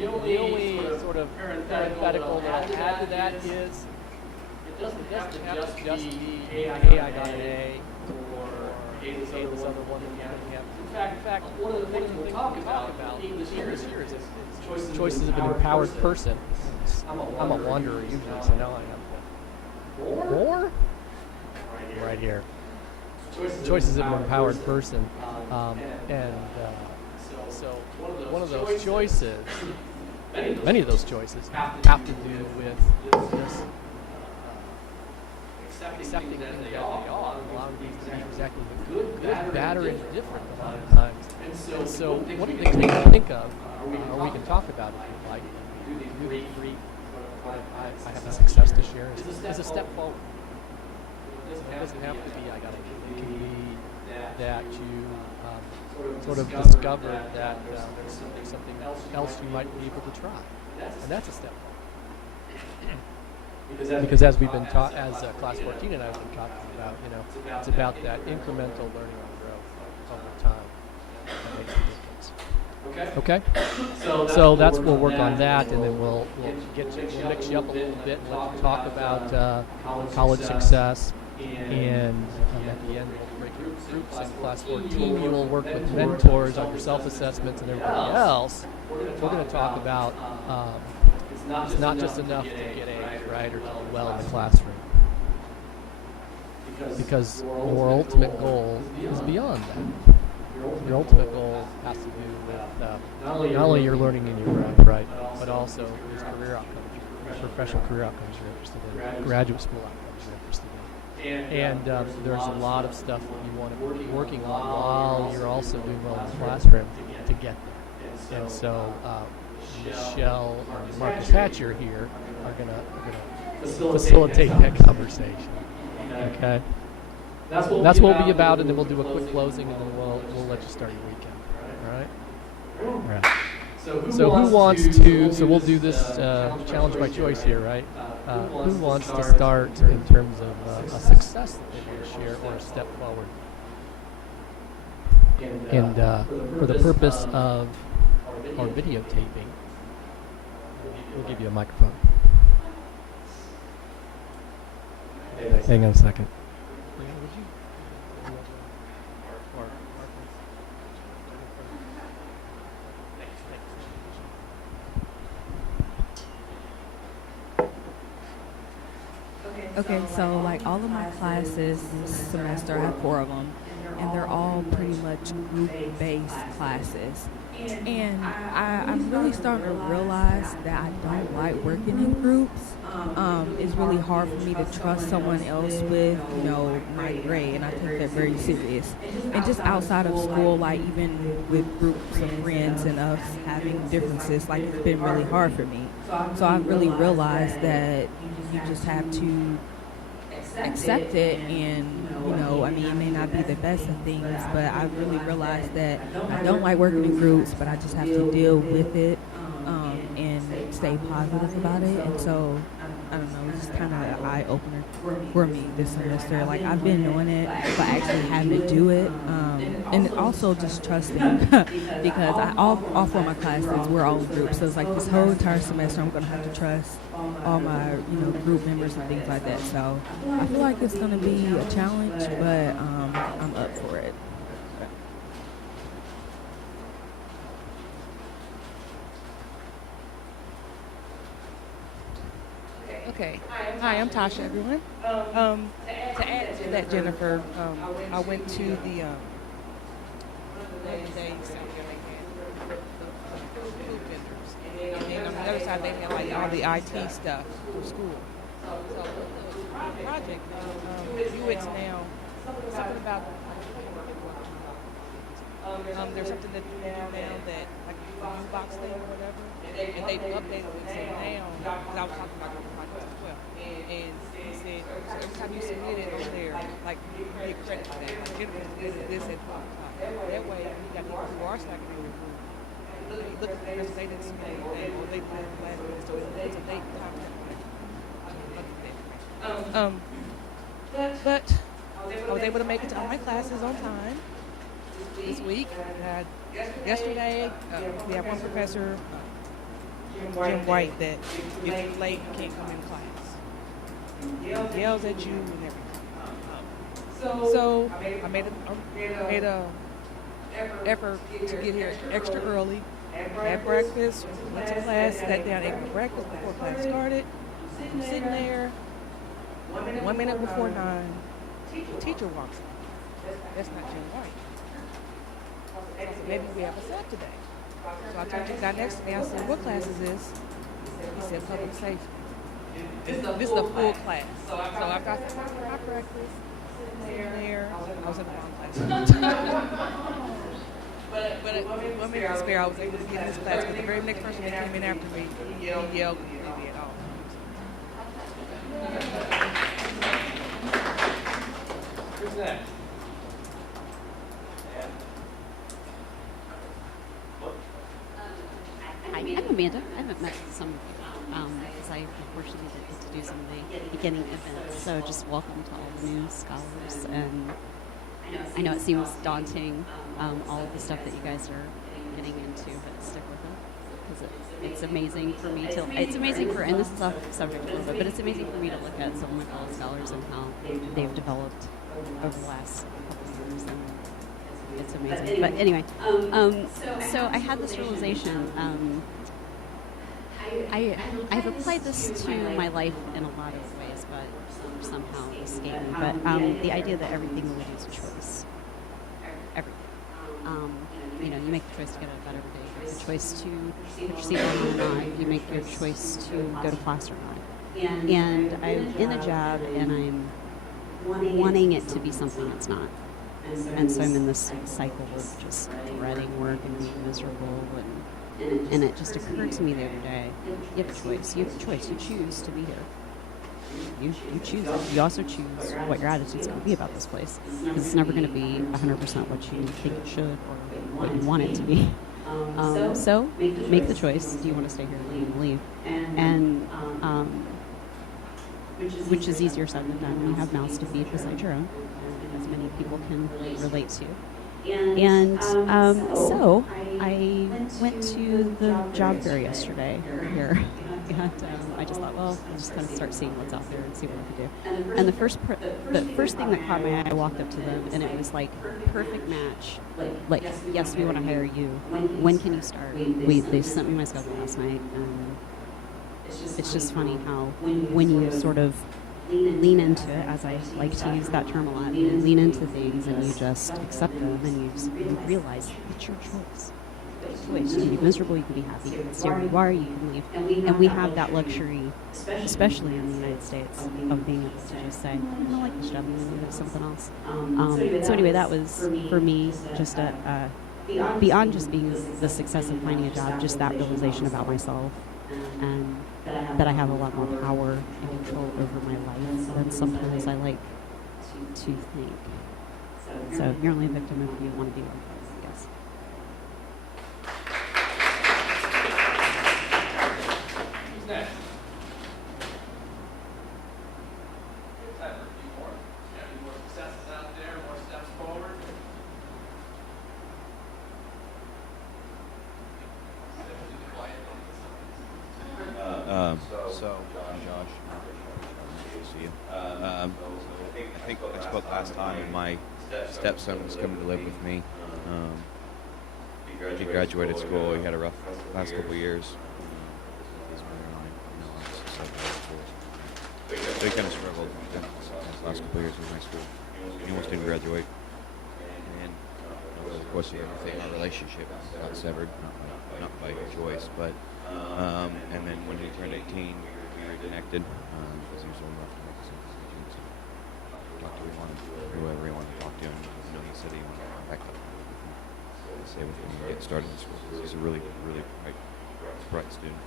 The only sort of parenthetical that I'll add to that is it doesn't have to just be, hey, I got an A, or hey, this other one that you have. In fact, one of the things we'll talk about this year is choices of an empowered person. I'm a wanderer usually, so now I have more? Right here. Choices of an empowered person. So one of those choices, many of those choices, have to do with this accepting things as they are, allowing these to be exactly good, bad, or indifferent a lot of times. And so one of the things we can think of, or we can talk about if you'd like, do the three, I have a success to share, is a step forward. It doesn't have to be, I got it. It can be that you sort of discovered that there's something else you might be able to try. And that's a step forward. Because as we've been taught, as Class 14 and I have been talking about, it's about that incremental learning and growth over time that makes the difference. Okay? So we'll work on that, and then we'll mix you up a little bit and let you talk about college success. And at the end, we'll break your groups in Class 14. You will work with mentors on your self-assessments and everybody else. We're going to talk about it's not just enough to get A's, right, or to do well in the classroom. Because your ultimate goal is beyond that. Your ultimate goal has to do with not only your learning in your growth, right, but also your career outcomes, your professional career outcomes you're interested in, graduate school outcomes you're interested in. And there's a lot of stuff that you want to be working on while you're also doing well in the classroom to get there. And so Michelle and Marcus Hatcher here are going to facilitate that conversation. Okay? That's what we'll be about, and then we'll do a quick closing, and then we'll let you start your weekend. All right? So who wants to? So we'll do this challenge by choice here, right? Who wants to start in terms of a success that they want to share or a step forward? And for the purpose of our videotaping, we'll give you a microphone. Hang on a second. Okay, so like all of my classes this semester, I have 4 of them, and they're all pretty much group-based classes. And I'm really starting to realize that I don't like working in groups. It's really hard for me to trust someone else with, my grade, and I take that very serious. And just outside of school, like even with groups of friends and us having differences, like it's been really hard for me. So I've really realized that you just have to accept it, and it may not be the best of things, but I really realized that I don't like working in groups, but I just have to deal with it and stay positive about it. And so I don't know, it's just kind of an eye-opener for me this semester. Like, I've been doing it, but actually having to do it. And also just trusting, because all 4 of my classes, we're all in groups. So it's like this whole entire semester, I'm going to have to trust all my, group members and things like that. So I feel like it's going to be a challenge, but I'm up for it. Okay. Hi, I'm Tasha, everyone. To add to that, Jennifer, I went to the day seminar they had for food vendors. And then on the other side, they had like all the IT stuff for school. So the project, UIT's now, something about, there's something that you can do now that, like a U-box thing or whatever, and they've updated it, so now, because I was talking about the project as well, and he said, so every time you submit it on there, like, you get credit for that, like, Jennifer submitted this at the top. That way, you got people who are stacking in your group, look at the rest, they didn't submit anything, or they did last minute, so it's a date time. But I was able to make it to all my classes on time this week. Yesterday, we had one professor Jim White that if you're late, you can't come in class. He yells at you and everything. So I made a effort to get here extra early. Had breakfast, went to class, sat down, ate my breakfast before class started. I'm sitting there. 1 minute before 9, the teacher walks in. That's not Jim White. So I said, maybe we have a set today. So I turned to the guy next to me. I said, what class is this? He said, public safety. This is the full class. So after I finished my breakfast, sitting there, I was in the wrong class. But 1 minute to spare, I was able to get in this class. But the very next person that came in after me, he yelled at me at all. Who's next? Hi, I'm Amanda. I haven't met some of you because I unfortunately didn't get to do some of the beginning events. So just welcome to all the new scholars. And I know it seems daunting, all of the stuff that you guys are getting into, but stick with it because it's amazing for me to. It's amazing for, and this is off subject a little bit, but it's amazing for me to look at some of my fellow scholars and how they've developed over the last couple of years. And it's amazing. But anyway, so I had this realization. I've applied this to my life in a lot of ways, but somehow escaped me. But the idea that everything we do is a choice. Everything. You make the choice to get out of bed every day. You make the choice to put your seatbelt on or not. You make your choice to go to class or not. And I'm in a job, and I'm wanting it to be something it's not. And so I'm in this cycle of just dreading work and being miserable. And it just occurred to me the other day, you have a choice. You have a choice. You choose to be here. You choose it. You also choose what your attitude's going to be about this place. Because it's never going to be 100% what you think it should or what you want it to be. So make the choice. Do you want to stay here or leave? And which is easier said than done when you have mouths to feed beside your own, as many people can relate to. And so I went to the job fair yesterday here. And I just thought, well, I'll just kind of start seeing what's out there and see what I can do. And the first thing that caught my eye, I walked up to them, and it was like perfect match. Like, yes, we want to hire you. When can you start? They sent me my schedule last night, and it's just funny how when you sort of lean into it, as I like to use that term a lot, you lean into things and you just accept them, and you realize it's your choice. You can be miserable, you can be happy, you can stay where you are, you can leave. And we have that luxury, especially in the United States, of being able to just say, I don't like this job, I'm going to do something else. So anyway, that was, for me, just beyond just being the success of finding a job, just that realization about myself, and that I have a lot more power and control over my life than sometimes I like to think. So you're only a victim if you want to be one, I guess. Who's next? Time for a few more. Any more successes out there? More steps forward? So, I'm Josh. Good to see you. I think I spoke last time. My stepson was coming to live with me. He graduated school. He had a rough last couple of years. He's so he kind of struggled his last couple of years in high school. He almost didn't graduate. And of course, our relationship got severed, not by choice, but. And then when he turned 18, we reconnected because he was old enough to make his own decisions. Talk to whoever he wanted to talk to, and he said he wanted to come back up and stay with him and get started in school. He's a really, really bright student.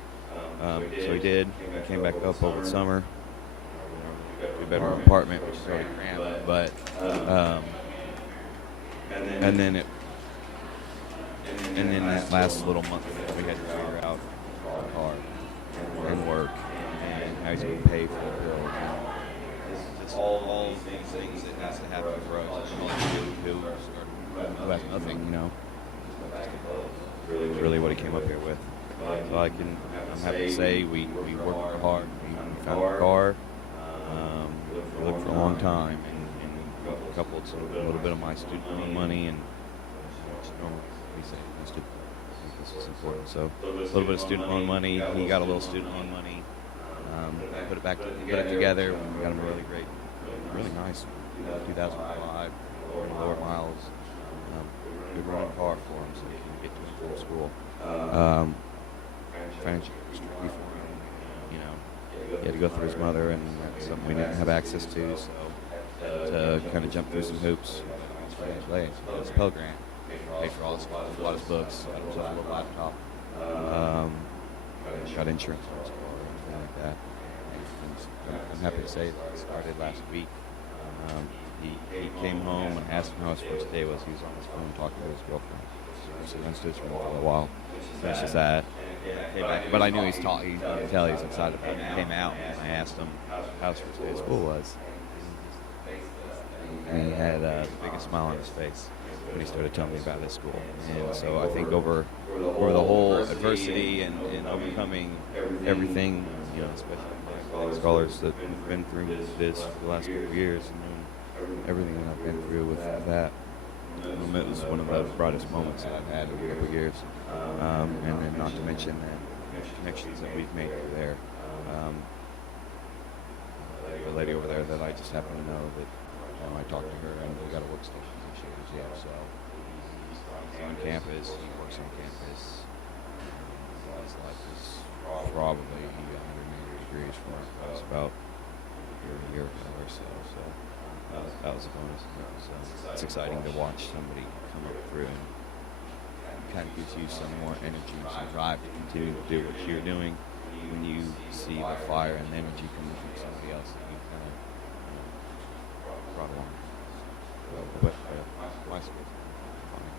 So he did. He came back up over the summer. Two-bedroom apartment, which is already cramped, but and then that last little month we had to figure out car and work and how he's going to pay for the bill. It's all things that has to happen for us. Who has nothing, Really what he came up here with. So I'm happy to say we worked hard. We found a car. We looked for a long time, and coupled a little bit of my student loan money and this is important. So a little bit of student loan money. He got a little student loan money. Put it together. We got him a really nice 2005 lower miles. Good running car for him, so he can get to and from school. Financial strictly for him, he had to go through his mother, and that's something we didn't have access to. So to kind of jump through some hoops. It's a Pell Grant. Paid for all his stuff, bought his books, got himself a little laptop, got insurance on his car, everything like that. And I'm happy to say that it started last week. He came home and asked him how his first day was. He was on his phone talking to his girlfriend. So he went to his room for a while. Finishes that. Came back. But I knew he's taught. You could tell he was excited about it. He came out and I asked him how his first day of school was. And he had the biggest smile on his face when he started telling me about his school. And so I think over the whole adversity and overcoming everything, especially my scholars that have been through this for the last couple of years, and everything that I've been through with that, it was one of the brightest moments that I've had over a couple of years. And then not to mention the connections that we've made through there. The lady over there that I just happen to know that I talked to her, and we got a workstation that she was here. So he's on campus, he works on campus. His life is probably 180 degrees from our class about a year ago or so. So that was a bonus. It's exciting to watch somebody come up through and kind of gives you some more energy, some drive to continue to do what you're doing when you see the fire and the energy coming from somebody else that you kind of brought along. But my school's fine.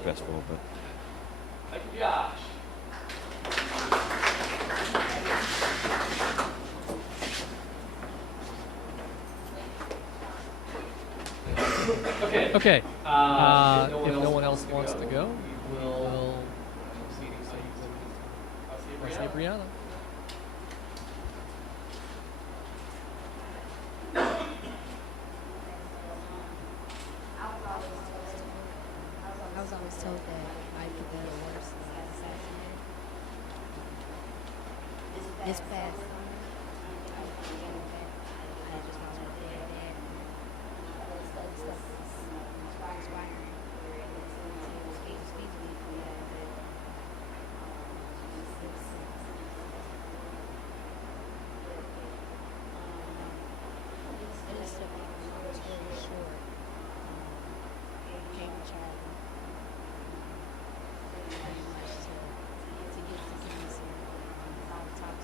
Stressful, but. Thank you, Josh. Okay. If no one else wants to go, we'll say Brianna. I was always told that I could be worse than I assassinated. This past summer, I just watched my dad and stuff was inspiring. It speaks to me from that. It is to be long story short. Became a child. Pretty much to get to cancer. All the top.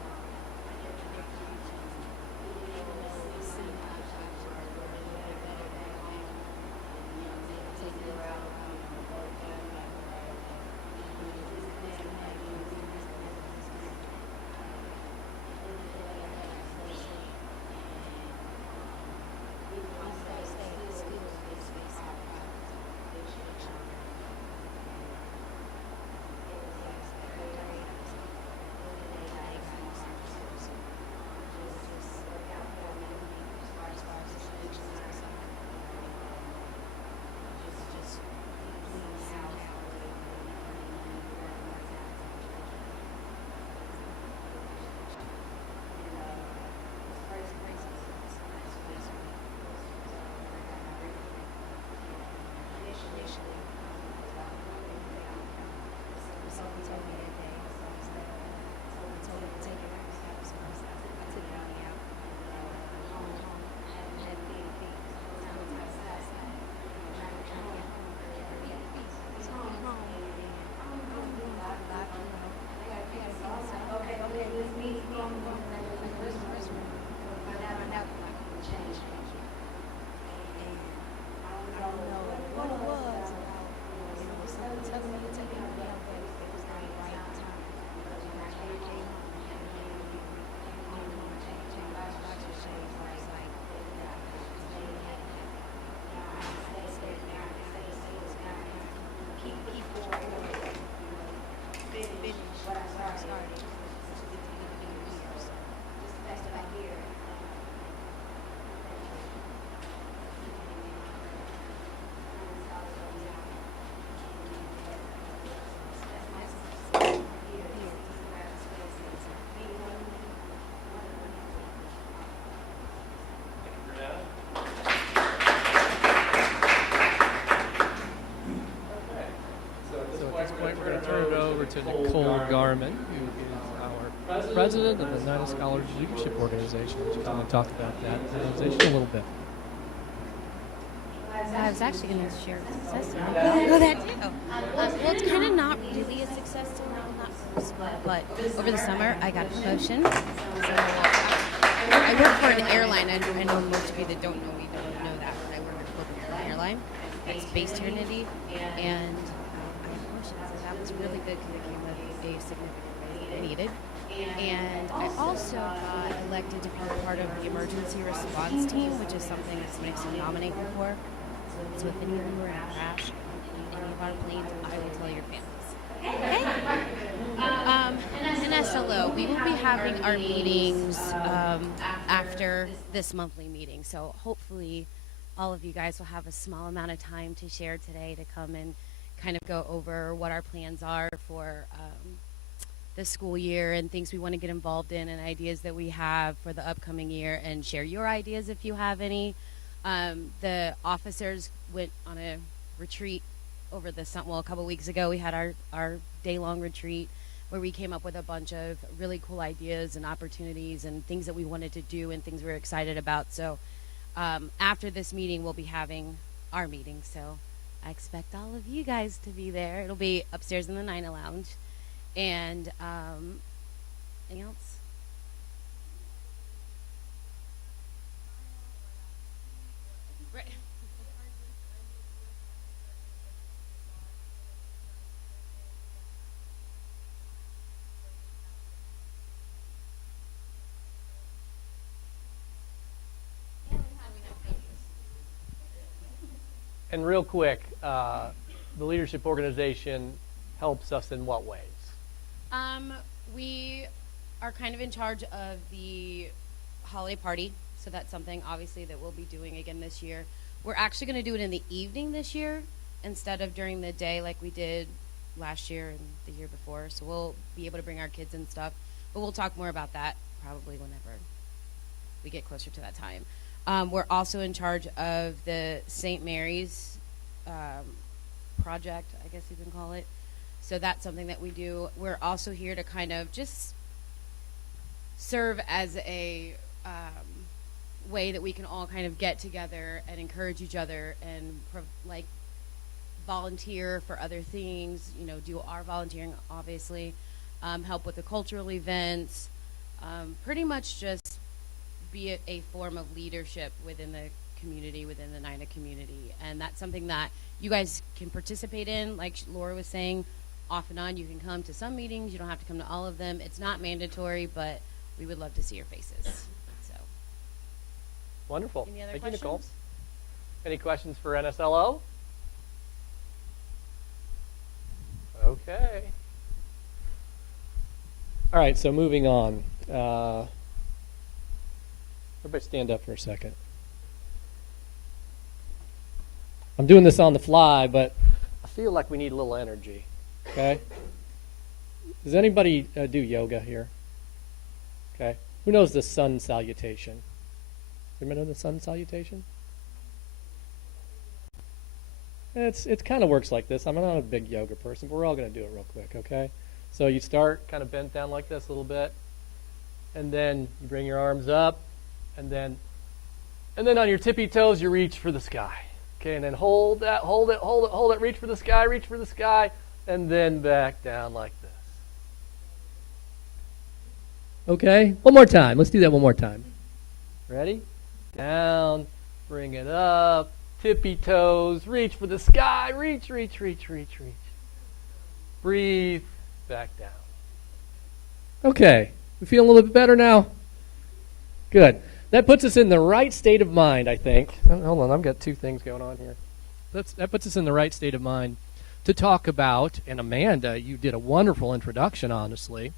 Garman, who is our president of the United Scholars Leadership Organization. She's going to talk about that organization a little bit. I was actually going to share a success story. Oh, that too. Well, it's kind of not really a success story, not for school, but over the summer I got a promotion. So I work for an airline. I know most of you that don't know me don't know that, but I work at a corporate airline. It's based here in Indy, and I got a promotion. So that was really good because it came with a significant raise that I needed. And I also got elected to be part of the emergency response team, which is something that somebody's to nominate me for. So if any of you are in a crash on any of our planes, I will tell your families. Okay? And SLO, we will be having our meetings after this monthly meeting. So hopefully all of you guys will have a small amount of time to share today to come and kind of go over what our plans are for the school year and things we want to get involved in and ideas that we have for the upcoming year, and share your ideas if you have any. The officers went on a retreat over the a couple weeks ago. We had our day-long retreat where we came up with a bunch of really cool ideas and opportunities and things that we wanted to do and things we were excited about. So after this meeting, we'll be having our meeting. So I expect all of you guys to be there. It'll be upstairs in the Nina Lounge. And anything else? Right. And real quick, the leadership organization helps us in what ways? We are kind of in charge of the holiday party, so that's something obviously that we'll be doing again this year. We're actually going to do it in the evening this year instead of during the day like we did last year and the year before, so we'll be able to bring our kids and stuff, but we'll talk more about that probably whenever we get closer to that time. We're also in charge of the St. Mary's project, I guess you can call it. So that's something that we do. We're also here to kind of just serve as a way that we can all kind of get together and encourage each other and like volunteer for other things, you know, do our volunteering, obviously, help with the cultural events, pretty much just be a form of leadership within the community, within the NINA community. And that's something that you guys can participate in. Like Laura was saying, off and on, you can come to some meetings. You don't have to come to all of them. It's not mandatory, but we would love to see your faces. So, Wonderful. Any other Thank questions? you, Nicole. Any questions for NSLO? Okay. All right, so moving on. Everybody stand up for a second. I'm doing this on the fly, but I feel like we need a little energy. Okay? Does anybody do yoga here? Okay. Who knows the sun salutation? Anybody know the sun salutation? It kind of works like this. I'm not a big yoga person, but we're all going to do it real quick, okay? So you start kind of bent down like this a little bit, and then you bring your arms up, and then on your tippy toes you reach for the sky. Okay, and then hold that, hold it, reach for the sky, and then back down like this. Okay, one more time. Let's do that one more time. Ready? Down, bring it up, tippy toes, reach for the sky, reach. Breathe, back down. Okay, we feel a little bit better now? Good. That puts us in the right state of mind, I think. Hold on, I've got two things going on here. That puts us in the right state of mind to talk about, and Amanda, you did a wonderful introduction, honestly,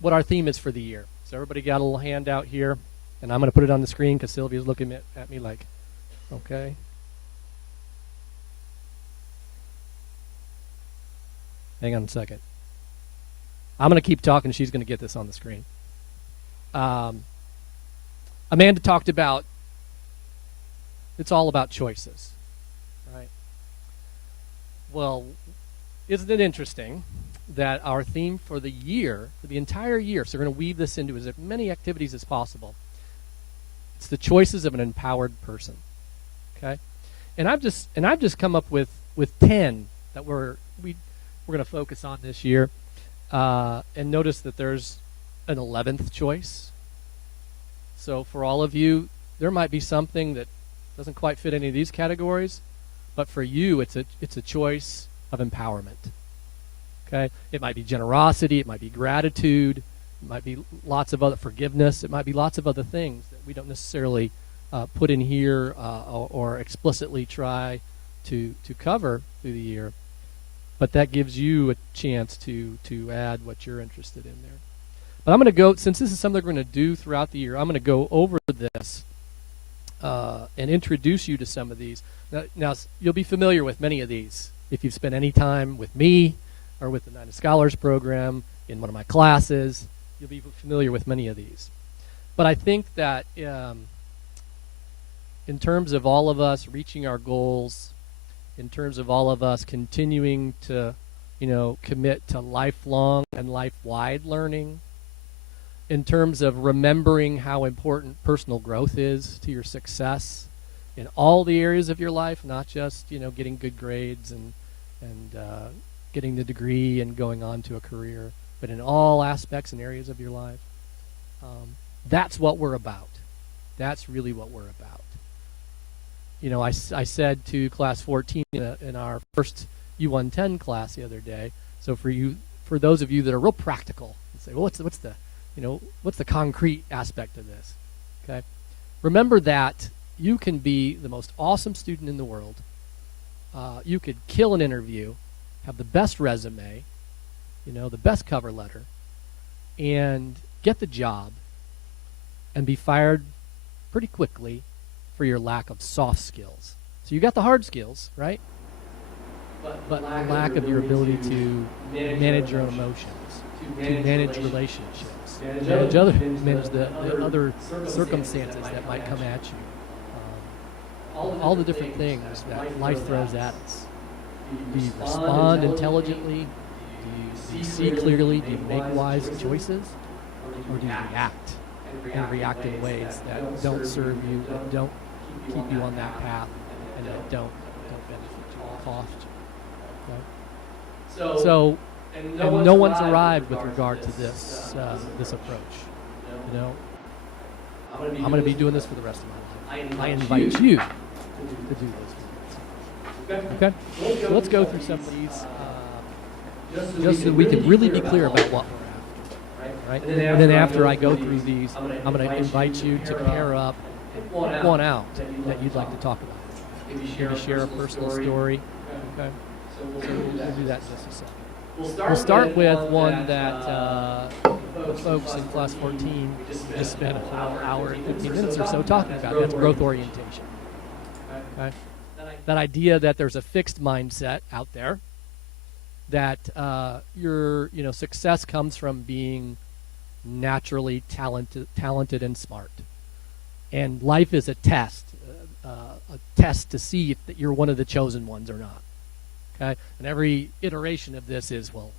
what our theme is for the year. So everybody got a little handout here, and I'm going to put it on the screen because Sylvia's looking at me like, okay. Hang on a second. I'm going to keep talking. She's going to get this on the screen. Amanda talked about it's all about choices, right? Well, isn't it interesting that our theme for the year, for the entire year, so we're going to weave this into as many activities as possible. It's the choices of an empowered person. Okay, and I've just come up with 10 that we're going to focus on this year, and notice that there's an 11th choice. So for all of you, there might be something that doesn't quite fit any of these categories, but for you, it's a choice of empowerment. Okay, it might be generosity, it might be gratitude, it might be lots of other forgiveness, it might be lots of other things that we don't necessarily put in here or explicitly try to cover through the year, but that gives you a chance to add what you're interested in there. But I'm going to go, since this is something we're going to do throughout the year, I'm going to go over this and introduce you to some of these. Now, you'll be familiar with many of these if you've spent any time with me or with the Night of Scholars program in one of my classes. You'll be familiar with many of these. But I think that in terms of all of us reaching our goals, in terms of all of us continuing to, commit to lifelong and life-wide learning, in terms of remembering how important personal growth is to your success in all the areas of your life, not just, getting good grades and getting the degree and going on to a career, but in all aspects and areas of your life. That's what we're about. That's really what we're about. I said to class 14 in our first U110 class the other day, so for those of you that are real practical, and say, well, what's the concrete aspect of this? Okay, remember that you can be the most awesome student in the world. You could kill an interview, have the best resume, the best cover letter, and get the job and be fired pretty quickly for your lack of soft skills. So you got the hard skills, right? But lack of your ability to manage your own emotions, to manage relationships, manage the other circumstances that might come at you. All the different things that life throws at us. Do you respond intelligently? Do you see clearly? Do you make wise choices? Or do you react? And react in ways that don't serve you, that don't keep you on that path, and that don't benefit you or cost you. Okay? So, and no one's arrived with regard to this approach. I'm going to be doing this for the rest of my life. I invite you to do this. Okay? So let's go through some of these just so we can really be clear about what we're after. Right? And then after I go through these, I'm going to invite you to pair up and pick one out that you'd like to talk about. Maybe share a personal story. Okay? So we'll do that in just a second. We'll start with one that the folks in class 14 just spent a whole hour and 15 minutes or so talking about. That's growth orientation. Okay? That idea that there's a fixed mindset out there, that your success comes from being naturally talented and smart, and life is a test to see if that you're one of the chosen ones or not. Okay, and every iteration of this is, well,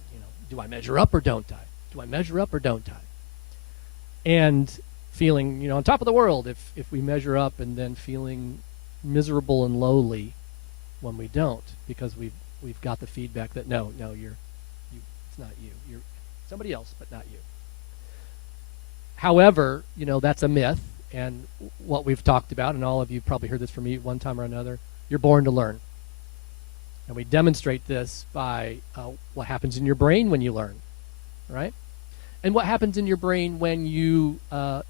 do I measure up or don't I? Do I measure up or don't I? And feeling, on top of the world if we measure up, and then feeling miserable and lowly when we don't, because we've got the feedback that no, it's not you. You're somebody else, but not you. However, that's a myth, and what we've talked about, and all of you probably heard this from me one time or another, you're born to learn. And we demonstrate this by what happens in your brain when you learn, right? And what happens in your brain when you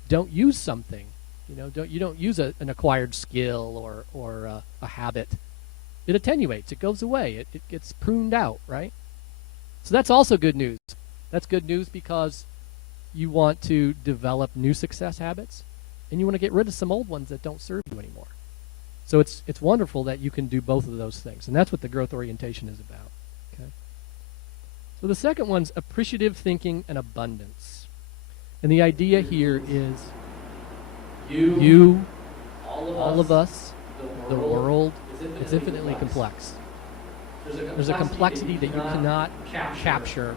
don't use something. You don't use an acquired skill or a habit. It attenuates. It goes away. It gets pruned out, right? So that's also good news. That's good news because you want to develop new success habits, and you want to get rid of some old ones that don't serve you anymore. So it's wonderful that you can do both of those things, and that's what the growth orientation is about. Okay. So the second one's appreciative thinking and abundance. And the idea here is you, all of us, the world, it's infinitely complex. There's a complexity that you cannot capture,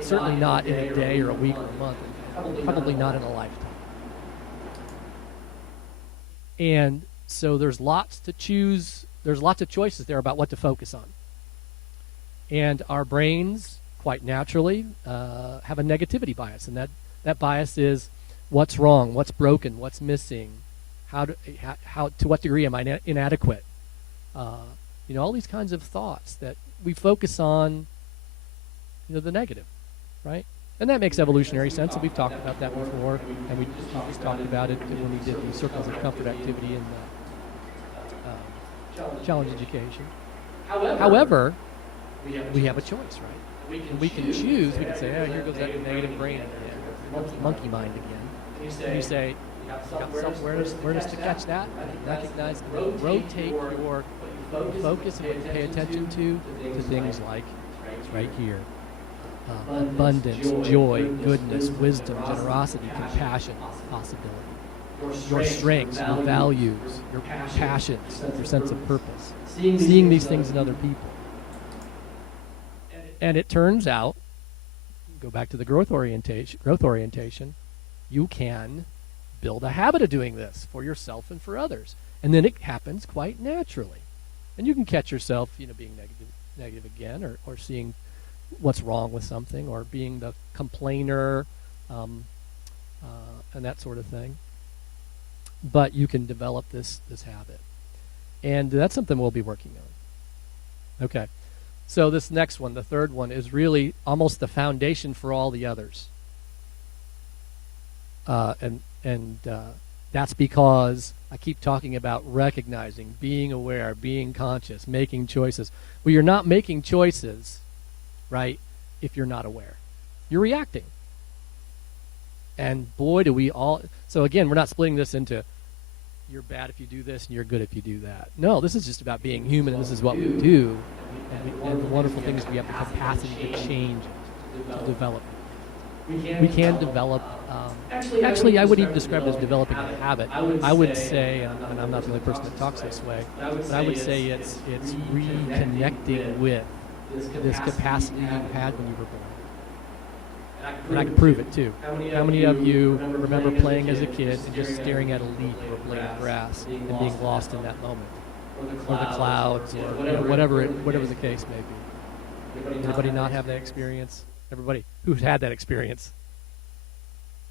certainly not in a day or a week or a month, probably not in a lifetime. And so there's lots to choose. There's lots of choices there about what to focus on. And our brains, quite naturally, have a negativity bias, and that bias is what's wrong, what's broken, what's missing, how to what degree am I inadequate? All these kinds of thoughts that we focus on, the negative, right? And that makes evolutionary sense, and we've talked about that before, and we just talked about it when we did the circles of comfort activity in challenge education. However, we have a choice, right? We can choose. We can say, "Oh, here goes that negative brain again, monkey mind again." And you say, "You got self-awareness to catch that, recognize, rotate your focus and what you pay attention to things like it's right here." Abundance, joy, goodness, wisdom, generosity, compassion, possibility. Your strengths, your values, your passions, your sense of purpose. Seeing these things in other people. And it turns out, go back to the growth orientation, you can build a habit of doing this for yourself and for others. And then it happens quite naturally. And you can catch yourself, being negative again, or seeing what's wrong with something, or being the complainer, and that sort of thing. But you can develop this habit. And that's something we'll be working on. Okay. So this next one, the third one, is really almost the foundation for all the others. And that's because I keep talking about recognizing, being aware, being conscious, making choices. Well, you're not making choices, right, if you're not aware. You're reacting. And boy, do we all... So again, we're not splitting this into you're bad if you do this and you're good if you do that. No, this is just about being human, and this is what we do. And the wonderful thing is we have the capacity to change it, to develop it. We can develop... actually, I would even describe it as developing a habit. I would say, and I'm not the only person that talks this way, but I would say it's reconnecting with this capacity you had when you were born. And I can prove it too. How many of you remember playing as a kid and just staring at a leaf or a blade of grass and being lost in that moment? Or the clouds, or whatever the case may be. Anybody not have that experience? Everybody who's had that experience.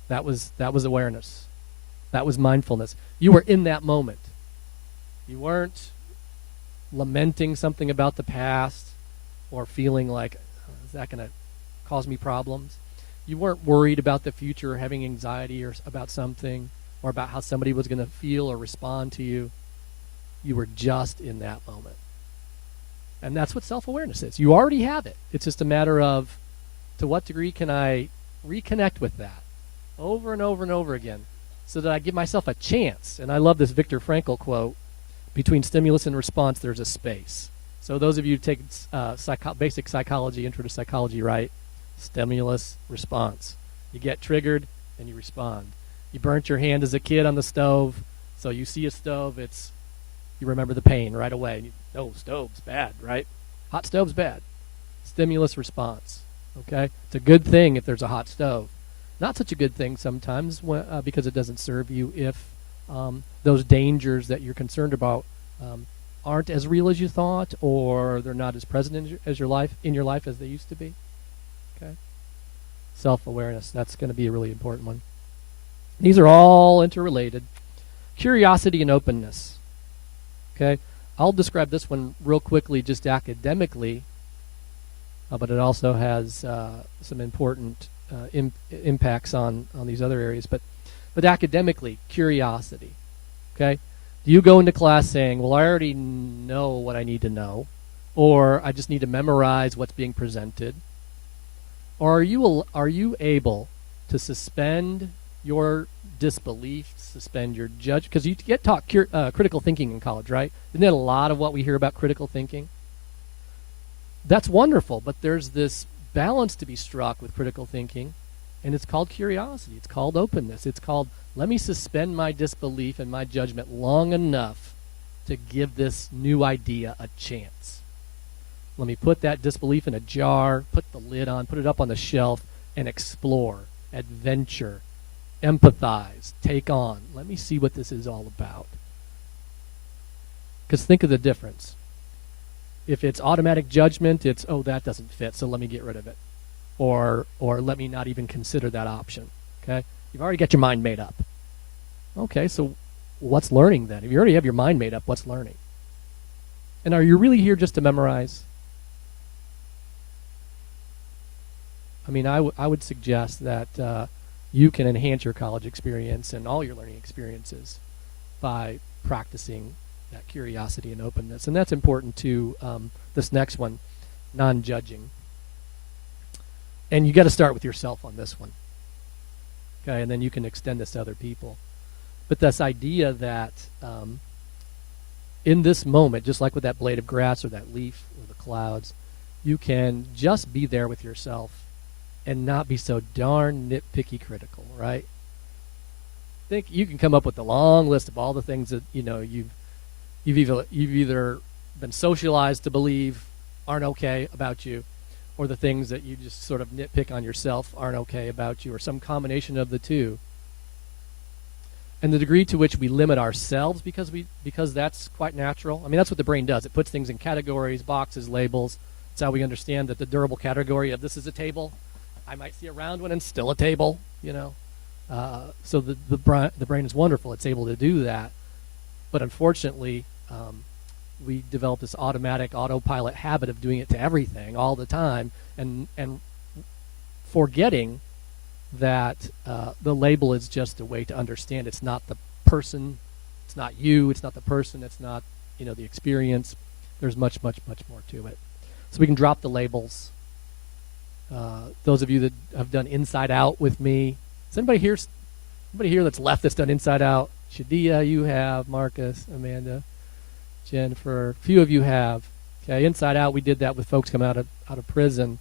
That was awareness. That was mindfulness. You were in that moment. You weren't lamenting something about the past or feeling like, is that going to cause me problems? You weren't worried about the future or having anxiety or about something or about how somebody was going to feel or respond to you. You were just in that moment. And that's what self-awareness is. You already have it. It's just a matter of, to what degree can I reconnect with that over and over and over again so that I give myself a chance. And I love this Viktor Frankl quote, between stimulus and response, there's a space. So those of you who take basic psychology, intro to psychology, right? Stimulus, response. You get triggered, and you respond. You burnt your hand as a kid on the stove, so you see a stove, you remember the pain right away. Stove's bad, right? Hot stove's bad. Stimulus, response. Okay? It's a good thing if there's a hot stove. Not such a good thing sometimes because it doesn't serve you if those dangers that you're concerned about aren't as real as you thought, or they're not as present in your life as they used to be. Okay? Self-awareness, that's going to be a really important one. These are all interrelated. Curiosity and openness. Okay? I'll describe this one real quickly just academically, but it also has some important impacts on these other areas. But academically, curiosity. Okay? Do you go into class saying, well, I already know what I need to know, or I just need to memorize what's being presented? Or are you able to suspend your disbelief, suspend your judgment? Because you get taught critical thinking in college, right? Isn't that a lot of what we hear about critical thinking? That's wonderful, but there's this balance to be struck with critical thinking, and it's called curiosity. It's called openness. It's called, let me suspend my disbelief and my judgment long enough to give this new idea a chance. Let me put that disbelief in a jar, put the lid on, put it up on the shelf, and explore, adventure, empathize, take on. Let me see what this is all about. Because think of the difference. If it's automatic judgment, it's, oh, that doesn't fit, so let me get rid of it. Or let me not even consider that option. Okay? You've already got your mind made up. Okay, so what's learning then? If you already have your mind made up, what's learning? And are you really here just to memorize? I mean, I would suggest that you can enhance your college experience and all your learning experiences by practicing that curiosity and openness. And that's important to this next one, non-judging. And you got to start with yourself on this one. Okay, and then you can extend this to other people. But this idea that in this moment, just like with that blade of grass or that leaf or the clouds, you can just be there with yourself and not be so darn nitpicky critical, right? Think you can come up with a long list of all the things that you've either been socialized to believe aren't okay about you, or the things that you just sort of nitpick on yourself aren't okay about you, or some combination of the two. And the degree to which we limit ourselves because that's quite natural. I mean, that's what the brain does. It puts things in categories, boxes, labels. That's how we understand that the durable category of this is a table. I might see a round one and still a table, So the brain is wonderful. It's able to do that. But unfortunately, we develop this autopilot habit of doing it to everything all the time, and forgetting that the label is just a way to understand it's not the person, it's not you, it's not the person, it's not the experience. There's much, much, much more to it. So we can drop the labels. Those of you that have done Inside Out with me, is anybody here that's left that's done Inside Out? Shadia, you have. Marcus, Amanda, Jennifer. A few of you have. Okay, Inside Out, we did that with folks coming out of prison.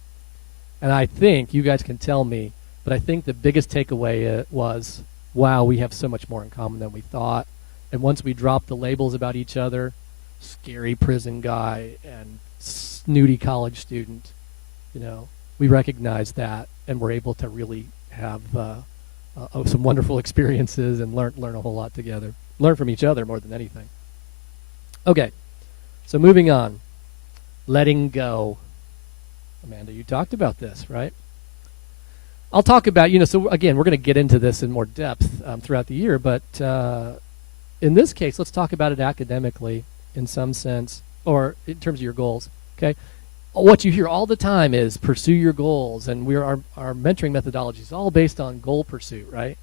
And I think, you guys can tell me, but I think the biggest takeaway was, wow, we have so much more in common than we thought. And once we dropped the labels about each other, scary prison guy and snooty college student, we recognize that, and we're able to really have some wonderful experiences and learn a whole lot together. Learn from each other more than anything. Okay, so moving on. Letting go. Amanda, you talked about this, right? I'll talk about, so again, we're going to get into this in more depth throughout the year, but in this case, let's talk about it academically in some sense, or in terms of your goals, okay? What you hear all the time is pursue your goals, and our mentoring methodology is all based on goal pursuit, right?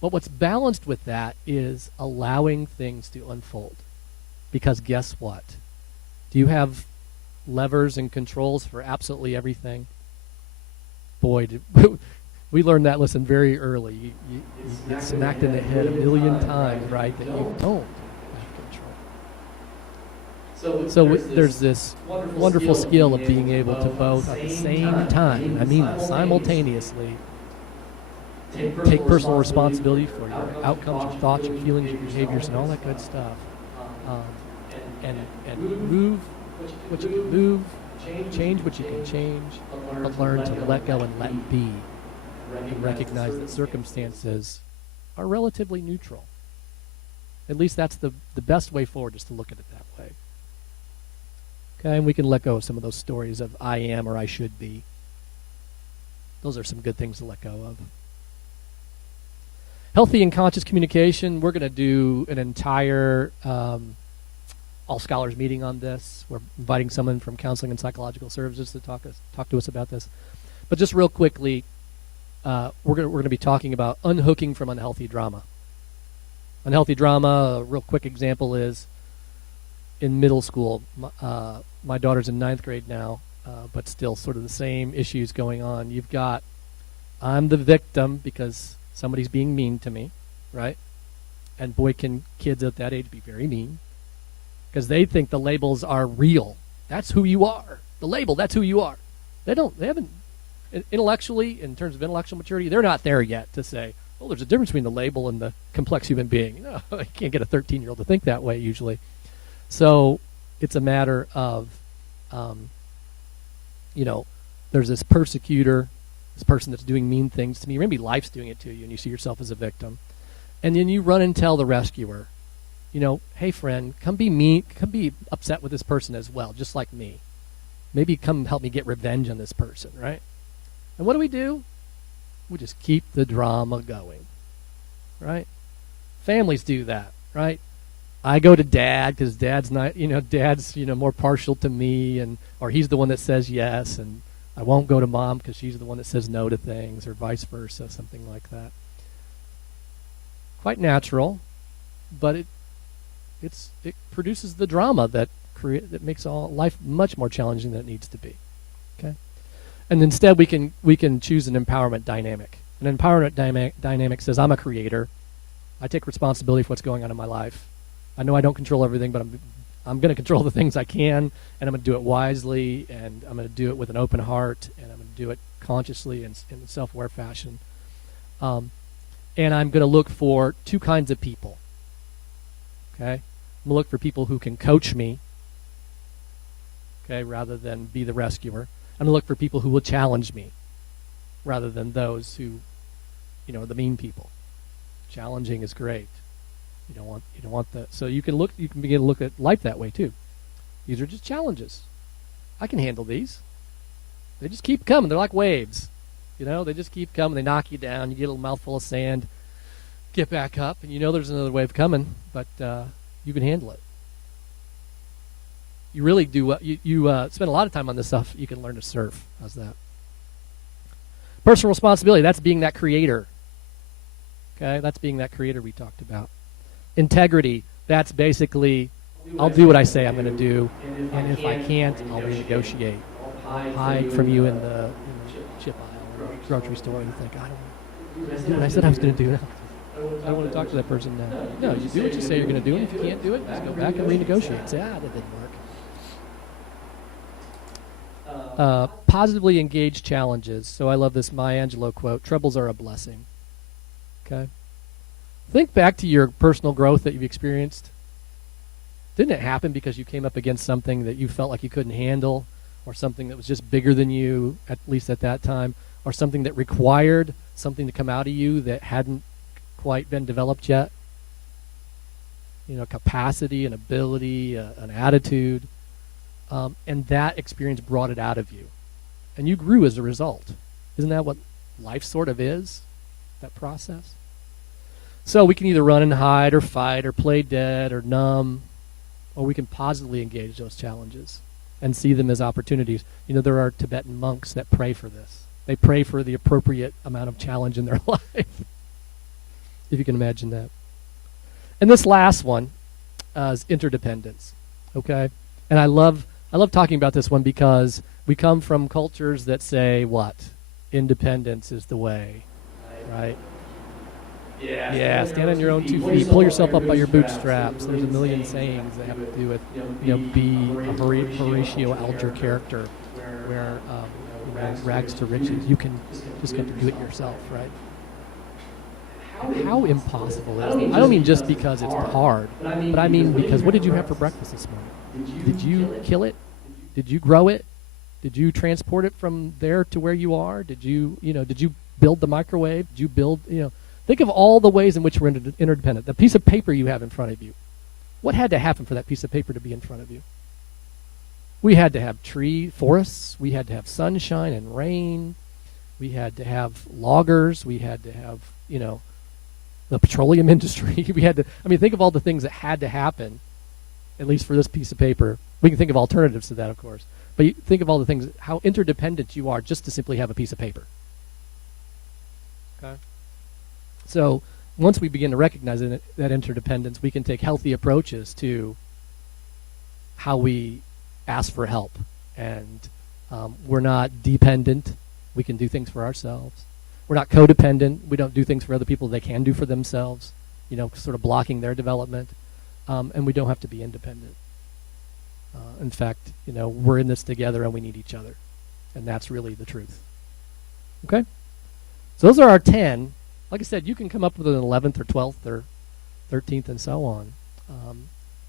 But what's balanced with that is allowing things to unfold. Because guess what? Do you have levers and controls for absolutely everything? Boy, we learned that lesson very early. You get smacked in the head a million times, right, that you don't have control. So there's this wonderful skill of being able to both at the same time, I mean simultaneously, take personal responsibility for your outcomes, your thoughts, your feelings, your behaviors, and all that good stuff. And move what you can move, change what you can change, but learn to let go and let be, and recognize that circumstances are relatively neutral. At least that's the best way forward, is to look at it that way. Okay, and we can let go of some of those stories of I am or I should be. Those are some good things to let go of. Healthy and conscious communication, we're going to do an entire all scholars meeting on this. We're inviting someone from counseling and psychological services to talk to us about this. But just real quickly, we're going to be talking about unhooking from unhealthy drama. Unhealthy drama, a real quick example is in middle school. My daughter's in 9th grade now, but still sort of the same issues going on. You've got, I'm the victim because somebody's being mean to me, right? And boy, can kids at that age be very mean, because they think the labels are real. That's who you are. The label, that's who you are. They haven't, intellectually, in terms of intellectual maturity, they're not there yet to say, Well, there's a difference between the label and the complex human being. You know, you can't get a 13-year-old to think that way usually. So it's a matter of, you know, there's this persecutor, this person that's doing mean things to me. Maybe life's doing it to you, and you see yourself as a victim. And then you run and tell the rescuer, you know, hey, friend, come be mean, come be upset with this person as well, just like me. Maybe come help me get revenge on this person, right? And what do? We just keep the drama going, right? Families do that, right? I go to dad because dad's not, dad's, more partial to me, or he's the one that says yes, and I won't go to mom because she's the one that says no to things, or vice versa, something like that. Quite natural, but it produces the drama that makes all life much more challenging than it needs to be. Okay, and instead we can choose an empowerment dynamic. An empowerment dynamic says I'm a creator. I take responsibility for what's going on in my life. I know I don't control everything, but I'm going to control the things I can, and I'm going to do it wisely, and I'm going to do it with an open heart, and I'm going to do it consciously and in a self-aware fashion. And I'm going to look for two kinds of people. Okay, I'm going to look for people who can coach me. Okay, rather than be the rescuer. I'm going to look for people who will challenge me, rather than those who, are the mean people. Challenging is great. You don't want that. So you can begin to look at life that way too. These are just challenges. I can handle these. They just keep coming. They're like waves. They just keep coming. They knock you down. You get a little mouthful of sand. Get back up, and there's another wave coming, but you can handle it. You really do. You spend a lot of time on this stuff. You can learn to surf. How's that? Personal responsibility. That's being that creator. Okay, that's being that creator we talked about. Integrity. That's basically, I'll do what I say I'm going to do, and if I can't, I'll renegotiate. Hide from you in the chip aisle or grocery store, and you think, I don't know what I said I was going to do now. I don't want to talk to that person now. No, you do what you say you're going to do, and if you can't do it, just go back and renegotiate. Say, that didn't work. Positively engaged challenges. So I love this Maya Angelou quote, troubles are a blessing. Okay? Think back to your personal growth that you've experienced. Didn't it happen because you came up against something that you felt like you couldn't handle, or something that was just bigger than you, at least at that time, or something that required something to come out of you that hadn't quite been developed yet? Capacity, an ability, an attitude. And that experience brought it out of you. And you grew as a result. Isn't that what life sort of is? That process? So we can either run and hide or fight or play dead or numb, or we can positively engage those challenges and see them as opportunities. There are Tibetan monks that pray for this. They pray for the appropriate amount of challenge in their life, if you can imagine that. And this last one is interdependence. Okay? And I love talking about this one because we come from cultures that say what? Independence is the way, right? Yeah, stand on your own 2 feet. Pull yourself up by your bootstraps. There's a million sayings that have to do with, be a Horatio Alger character, where rags to riches. You can just get to do it yourself, right? How impossible is it? I don't mean just because it's hard, but I mean because what did you have for breakfast this morning? Did you kill it? Did you grow it? Did you transport it from there to where you are? Did you build the microwave? Did you build, think of all the ways in which we're interdependent. The piece of paper you have in front of you. What had to happen for that piece of paper to be in front of you? We had to have forests. We had to have sunshine and rain. We had to have loggers. We had to have, the petroleum industry. Think of all the things that had to happen, at least for this piece of paper. We can think of alternatives to that, of course. But you think of all the things, how interdependent you are just to simply have a piece of paper. Okay? So once we begin to recognize that interdependence, we can take healthy approaches to how we ask for help. And we're not dependent. We can do things for ourselves. We're not codependent. We don't do things for other people they can do for themselves, sort of blocking their development. And we don't have to be independent. In fact, we're in this together and we need each other. And that's really the truth. Okay? So those are our 10 like I said, you can come up with an 11th or 12th or 13th and so on.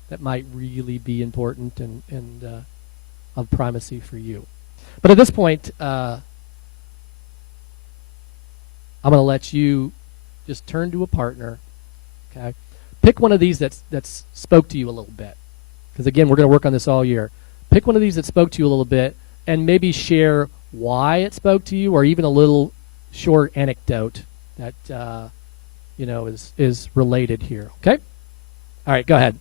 That might really be important and of primacy for you. But at this point, I'm going to let you just turn to a partner. Okay, pick one of these that's spoke to you a little bit, because again, we're going to work on this all year. Pick one of these that spoke to you a little bit, and maybe share why it spoke to you, or even a little short anecdote that is related here. Okay, all right, go ahead.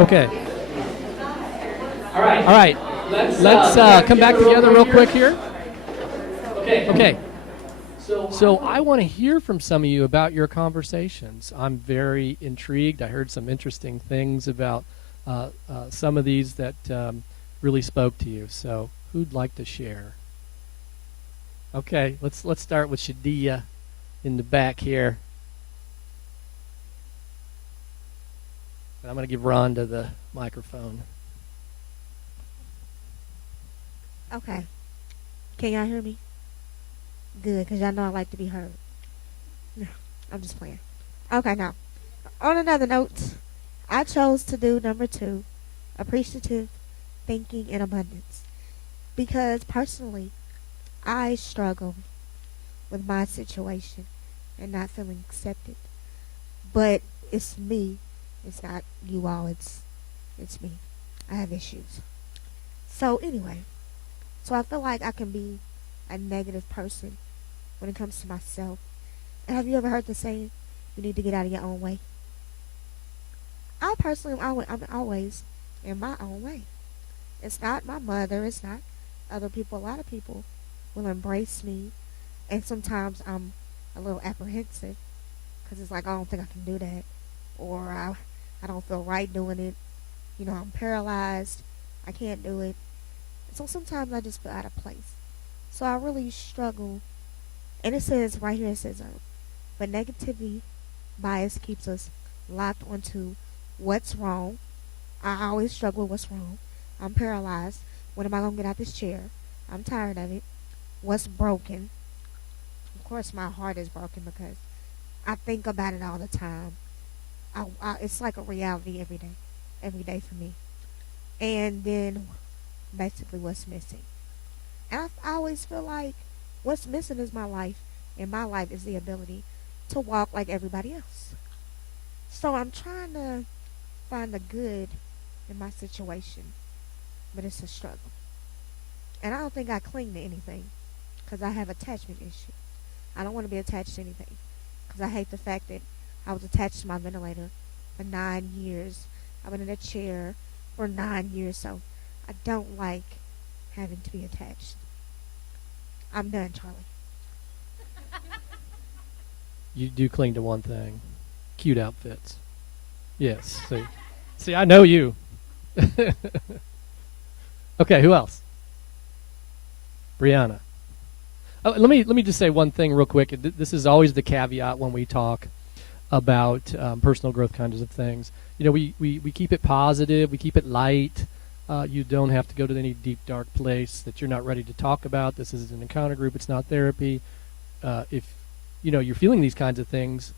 Okay. All right. Let's come back together real quick here. Okay. So I want to hear from some of you about your conversations. I'm very intrigued. I heard some interesting things about some of these that really spoke to you. So who'd like to share? Okay, let's start with Shadia in the back here. And I'm going to give Rhonda the microphone. Okay. Can y'all hear me? Good, because y'all know I like to be heard. No, I'm just playing. Okay, now, on another note, I chose to do number 2, appreciative thinking in abundance. Because personally, I struggle with my situation and not feeling accepted. But it's me. It's not you all. It's me. I have issues. So anyway, so I feel like I can be a negative person when it comes to myself. And have you ever heard the saying, you need to get out of your own way? I personally I'm always in my own way. It's not my mother. It's not other people. A lot of people will embrace me. And sometimes I'm a little apprehensive because it's like, I don't think I can do that. Or I don't feel right doing it. You know, I'm paralyzed. I can't do it. So sometimes I just feel out of place. So I really struggle. And it says right here, it says, but negativity bias keeps us locked onto what's wrong. I always struggle with what's wrong. I'm paralyzed. When am I going to get out this chair? I'm tired of it. What's broken? Of course, my heart is broken because I think about it all the time. It's like a reality every day for me. And then basically what's missing. And I always feel like what's missing is my life. And my life is the ability to walk like everybody else. So I'm trying to find the good in my situation. But it's a struggle. And I don't think I cling to anything because I have attachment issues. I don't want to be attached to anything because I hate the fact that I was attached to my ventilator for 9 years. I've been in a chair for 9 years, so I don't like having to be attached. I'm done, Charlie. You do cling to one thing. Cute outfits. Yes. See, I know you. Okay, who else? Brianna. Oh, let me just say one thing real quick. This is always the caveat when we talk about personal growth kinds of things. You know, we keep it positive. We keep it light. You don't have to go to any deep, dark place that you're not ready to talk about. This is an encounter group. It's not therapy. If you know you're feeling these kinds of things,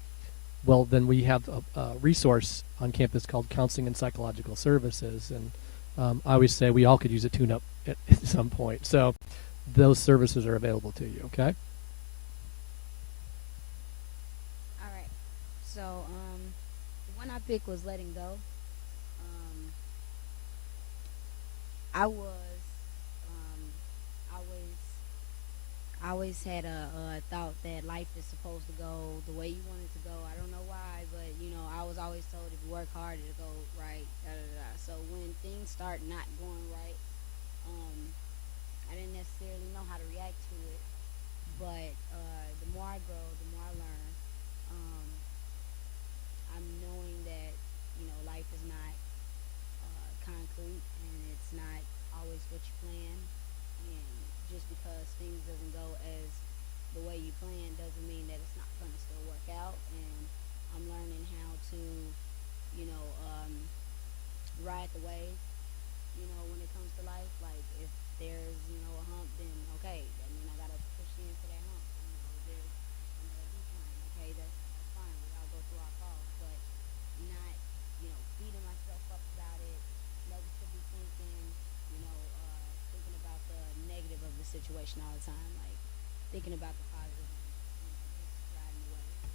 well, then we have a resource on campus called Counseling and Psychological Services, and I always say we all could use a tune-up at some point. So those services are available to you. Okay. All right. So the one I picked was letting go. I always had a thought that life is supposed to go the way you want it to go. I don't know why, but you know, I was always told if you work hard, it'll go right. Da, da, da. So when things start not going right, I didn't necessarily know how to react to it. But the more I grow, the more I learn. I'm knowing that life is not concrete and it's not always what you plan. And just because things doesn't go as the way you plan doesn't mean that it's not going to still work out. And I'm learning how to, ride the wave, when it comes to life. Like if there's, a hump, then okay, I mean I gotta push into that hump. There's a decline, okay, that's fine. We all go through our falls, but not, beating myself up about it, negatively thinking, thinking about the negative of the situation all the time, like thinking about the positive and just riding the wave.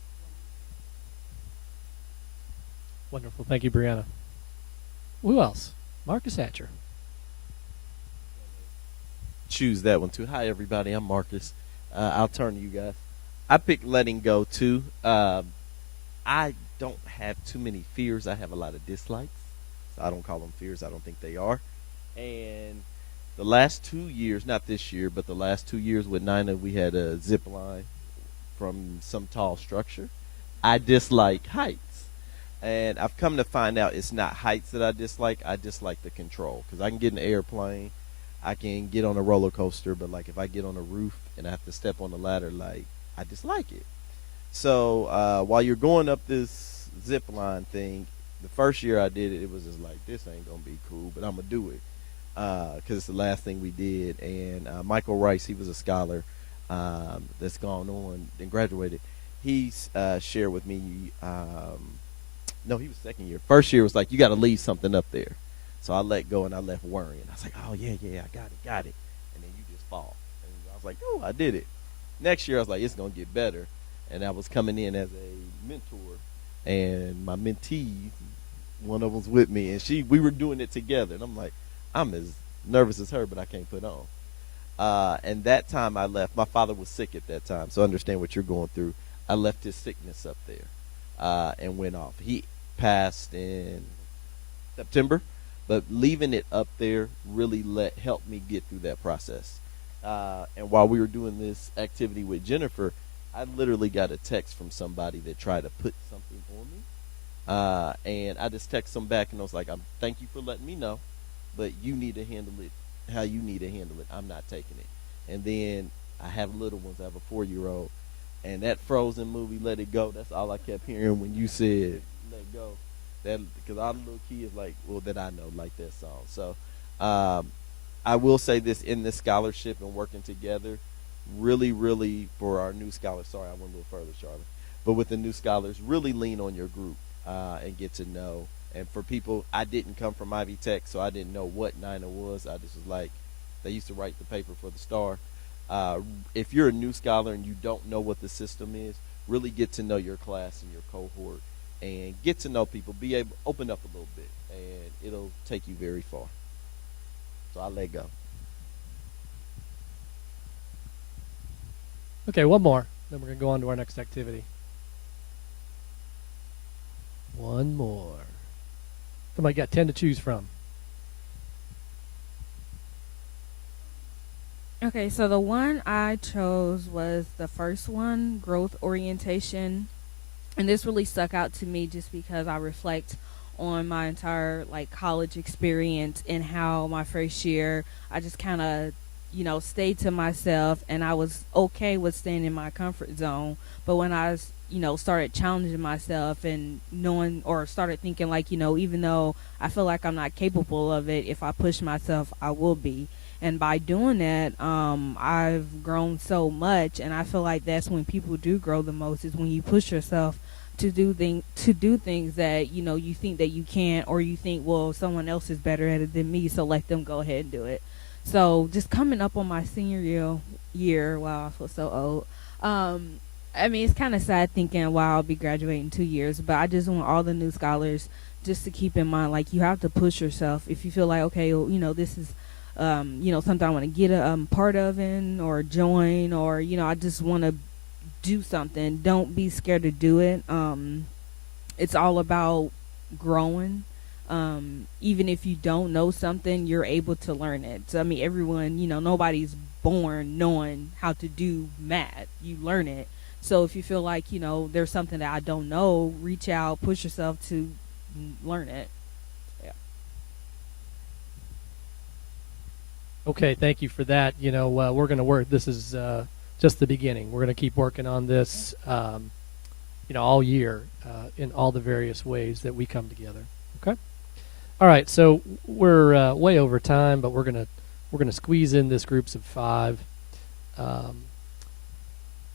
Wonderful. Thank you, Brianna. Who else? Marcus Hatcher. Choose that one too. Hi, everybody. I'm Marcus. I'll turn to you guys. I picked letting go too. I don't have too many fears. I have a lot of dislikes. I don't call them fears. I don't think they are. And the last 2 years, not this year, but the last 2 years with Nina, we had a zip line from some tall structure. I dislike heights. And I've come to find out it's not heights that I dislike the control. Because I can get in an airplane, I can get on a roller coaster, but like if I get on a roof and I have to step on the ladder, like I dislike it. So while you're going up this zip line thing, the first year I did it, it was just like, this ain't going to be cool, but I'm going to do it. Because it's the last thing we did. And Michael Rice, he was a scholar that's gone on and graduated. He shared with me, no, he was second year. First year was like, you got to leave something up there. So I let go and I left worrying. I was like, oh, yeah, I got it. And then you just fall. And I was like, oh, I did it. Next year I was like, it's going to get better. And I was coming in as a mentor. And my mentee, one of them was with me. And we were doing it together. And I'm like, I'm as nervous as her, but I can't put on. And that time I left. My father was sick at that time, so understand what you're going through. I left his sickness up there and went off. He passed in September, but leaving it up there really helped me get through that process. And while we were doing this activity with Jennifer, I literally got a text from somebody that tried to put something on me. And I just texted them back, and I was like, thank you for letting me know. But you need to handle it how you need to handle it. I'm not taking it. And then I have little ones. I have a 4-year-old. And that Frozen movie, Let It Go, that's all I kept hearing when you said, let go. Because all the little kids, that I know, like that song. So I will say this, in this scholarship and working together, really, really, for our new scholars, sorry, I went a little further, Charlotte. But with the new scholars, really lean on your group and get to know. And for people, I didn't come from Ivy Tech, so I didn't know what Nina was. I just was like, they used to write the paper for the Star. If you're a new scholar and you don't know what the system is, really get to know your class and your cohort and get to know people. Be able to open up a little bit, and it'll take you very far. So I'll let go. Okay, one more. Then we're going to go on to our next activity. One more. Somebody got 10 to choose from. Okay, so the one I chose was the first one, growth orientation. And this really stuck out to me just because I reflect on my entire college experience and how my first year I just kind of stayed to myself, and I was okay with staying in my comfort zone. But when I started challenging myself and knowing, or started thinking even though I feel like I'm not capable of it, if I push myself, I will be. And by doing that, I've grown so much, and I feel like that's when people do grow the most, is when you push yourself to do things that you think that you can't, or you think, well, someone else is better at it than me, so let them go ahead and do it. So just coming up on my senior year, wow, I feel so old. I mean, it's kind of sad thinking, wow, I'll be graduating in 2 years, but I just want all the new scholars just to keep in mind, you have to push yourself. If you feel like, okay, well, this is something I want to get a part of in or join, or I just want to do something. Don't be scared to do it. It's all about growing. Even if you don't know something, you're able to learn it. So I mean, everyone, nobody's born knowing how to do math. You learn it. So if you feel like there's something that I don't know, reach out, push yourself to learn it. Okay, thank you for that. We're going to work. This is just the beginning. We're going to keep working on this, all year in all the various ways that we come together. Okay. All right. So we're way over time, but we're gonna squeeze in this groups of 5.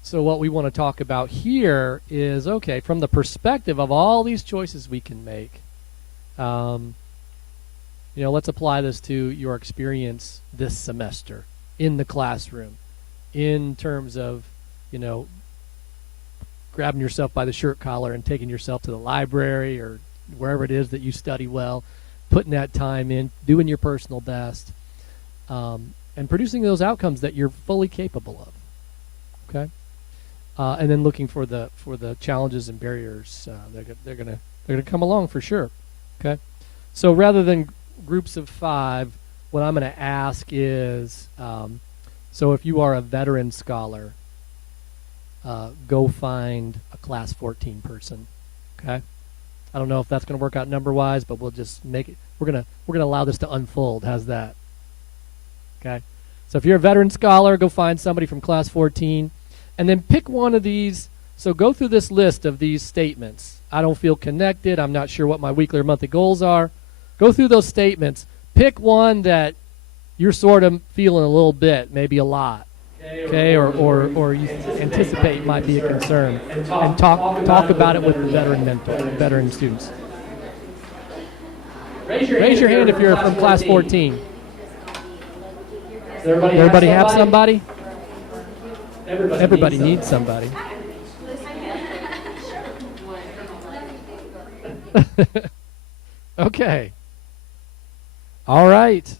So what we want to talk about here is, okay, from the perspective of all these choices we can make. Let's apply this to your experience this semester in the classroom, in terms of, grabbing yourself by the shirt collar and taking yourself to the library or wherever it is that you study well, putting that time in, doing your personal best, and producing those outcomes that you're fully capable of. Okay, and then looking for the challenges and barriers they're gonna come along for sure. Okay. So rather than groups of 5, what I'm going to ask is, so if you are a veteran scholar, go find a class 14 person. Okay? I don't know if that's going to work out number-wise, but we'll just make it. We're gonna allow this to unfold. How's that? Okay. So if you're a veteran scholar, go find somebody from class 14, and then pick one of these. So go through this list of these statements. I don't feel connected. I'm not sure what my weekly or monthly goals are. Go through those statements. Pick one that you're sort of feeling a little bit, maybe a lot. Okay, or you anticipate might be a concern, and talk about it with the veteran mentor, veteran students. Raise your hand if you're from class 14. Does everybody have somebody? Everybody needs somebody. Okay. All right.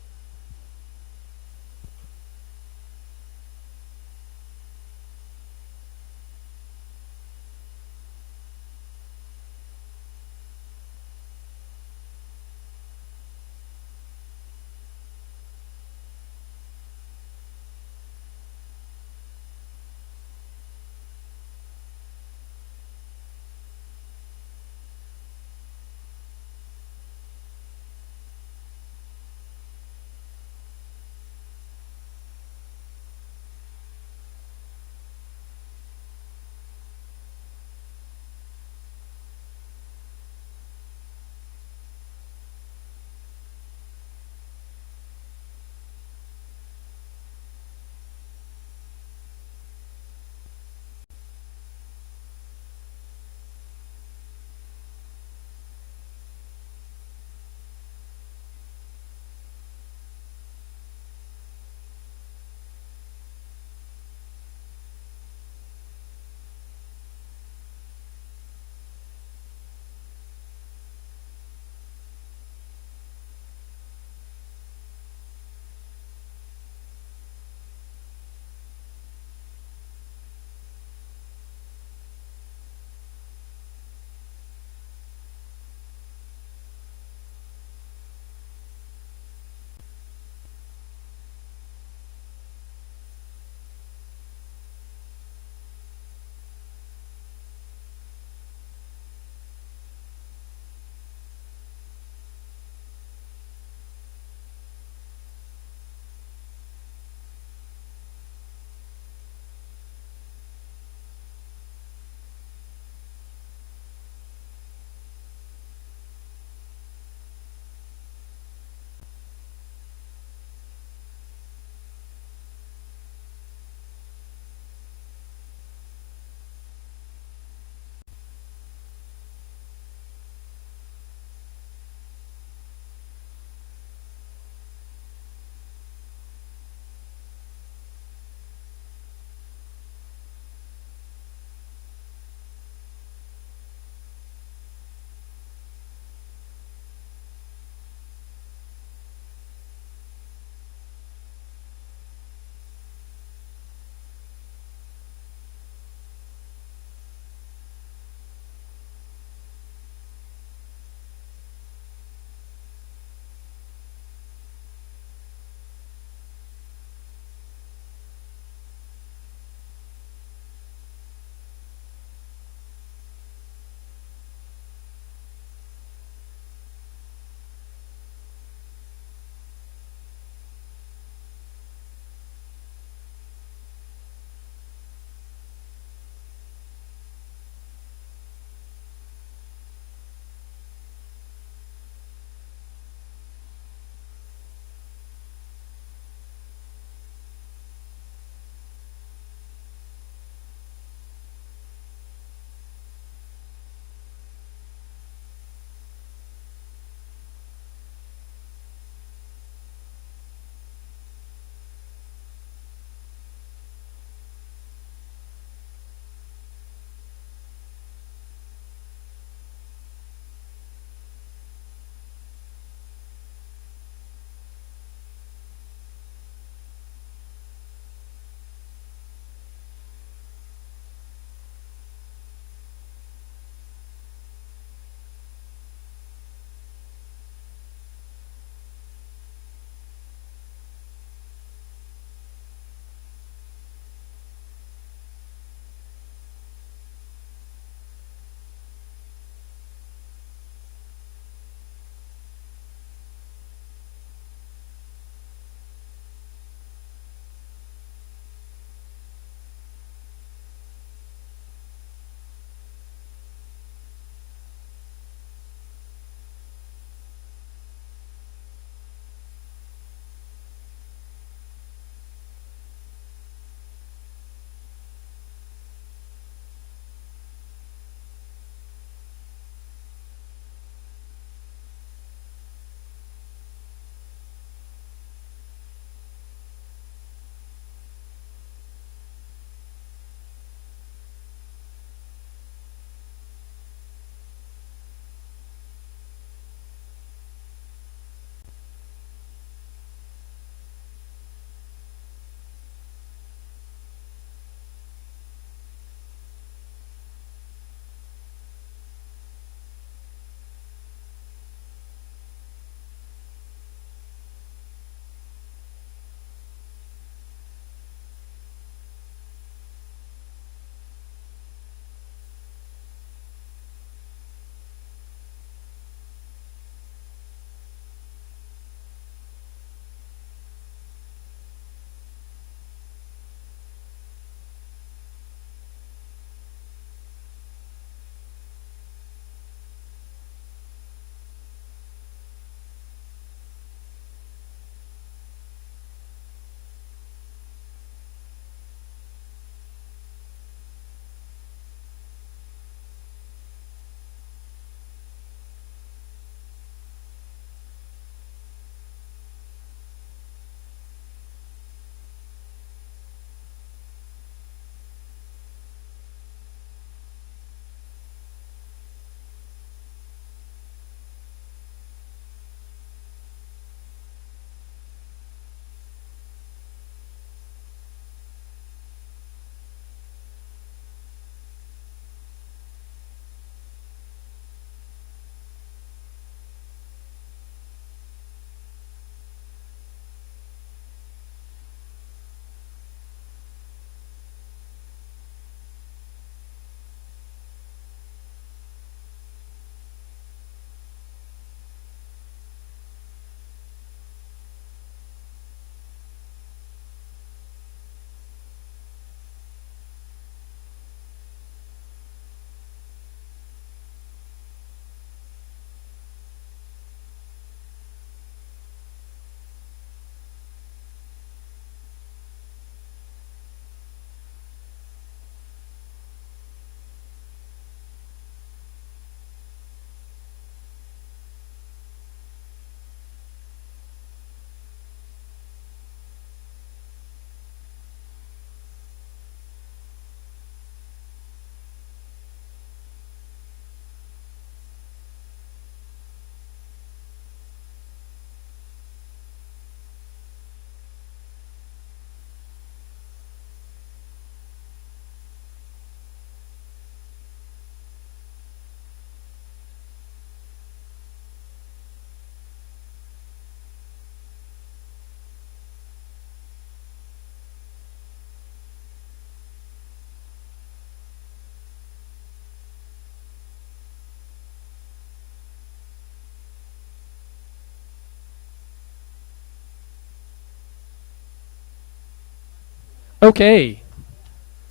Okay.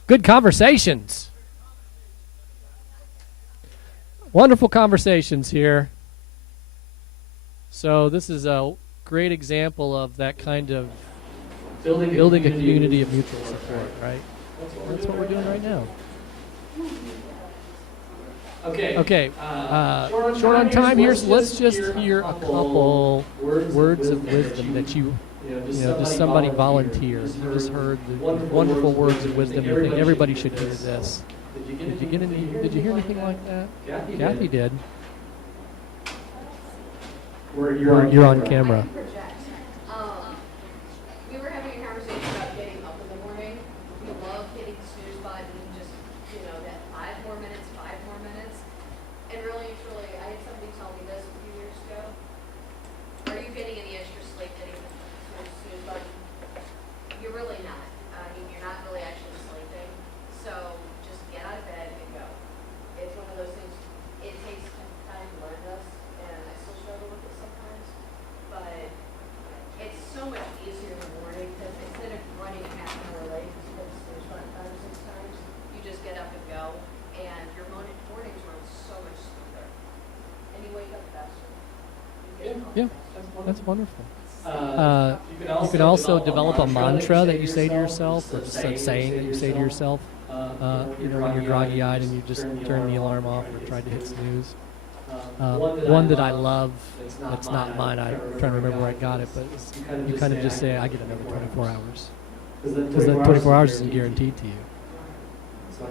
Good conversations. Wonderful conversations here. So this is a great example of that kind of building a community of mutual support, right? That's what we're doing right now. Okay. Short on time here, so let's just hear a couple words of wisdom that just somebody volunteered. You just heard the wonderful words of wisdom. You think everybody should hear this. Did you hear anything like that? Kathy did. You're on camera. We were having a conversation about getting up in the morning. We love hitting the snooze button, just, that 5 more minutes. And really and truly, I had somebody tell me this a few years ago. Are you getting any extra sleep hitting the snooze button? You're really not. You're not really actually sleeping. So just get out of bed and go. It's one of those things, it takes time to learn this, and I still struggle with it sometimes. But it's so much easier in the morning because instead of running a half an hour late because you put the snooze button 5 or 6 times, you just get up and go, and your mornings run so much smoother, and you wake up faster. Yeah, that's wonderful. You can also develop a mantra that you say to yourself, or just a saying that you say to yourself. When you're groggy-eyed and you just turn the alarm off or try to hit snooze. One that I love, that's not mine, I'm trying to remember where I got it, but you kind of just say, I get another 24 hours. Because that 24 hours isn't guaranteed to you.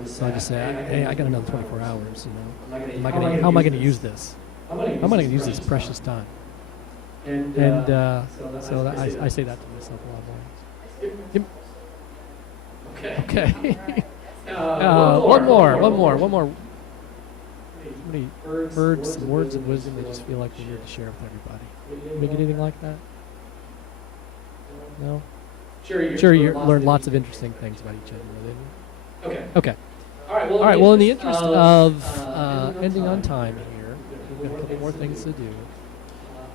So I just say, hey, I got another 24 hours, How am I going to use this? How am I going to use this precious time? And so I say that to myself a lot more. Okay. One more. How many words of wisdom that just feel like we're here to share with everybody? Make anything like that? No? Sure, you learned lots of interesting things about each other, didn't you? Okay. All right, well, in the interest of ending on time here, we've got a couple more things to do.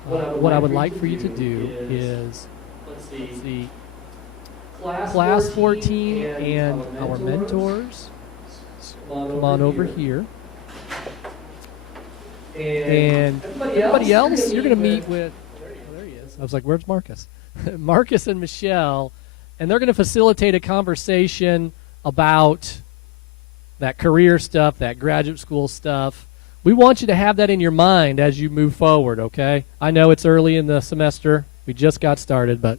What I would like for you to do is, let's see, Class 14 and our mentors, come on over here. And everybody else, you're going to meet with, there he is. I was like, where's Marcus? Marcus and Michelle, and they're going to facilitate a conversation about that career stuff, that graduate school stuff. We want you to have that in your mind as you move forward, okay? I know it's early in the semester. We just got started, but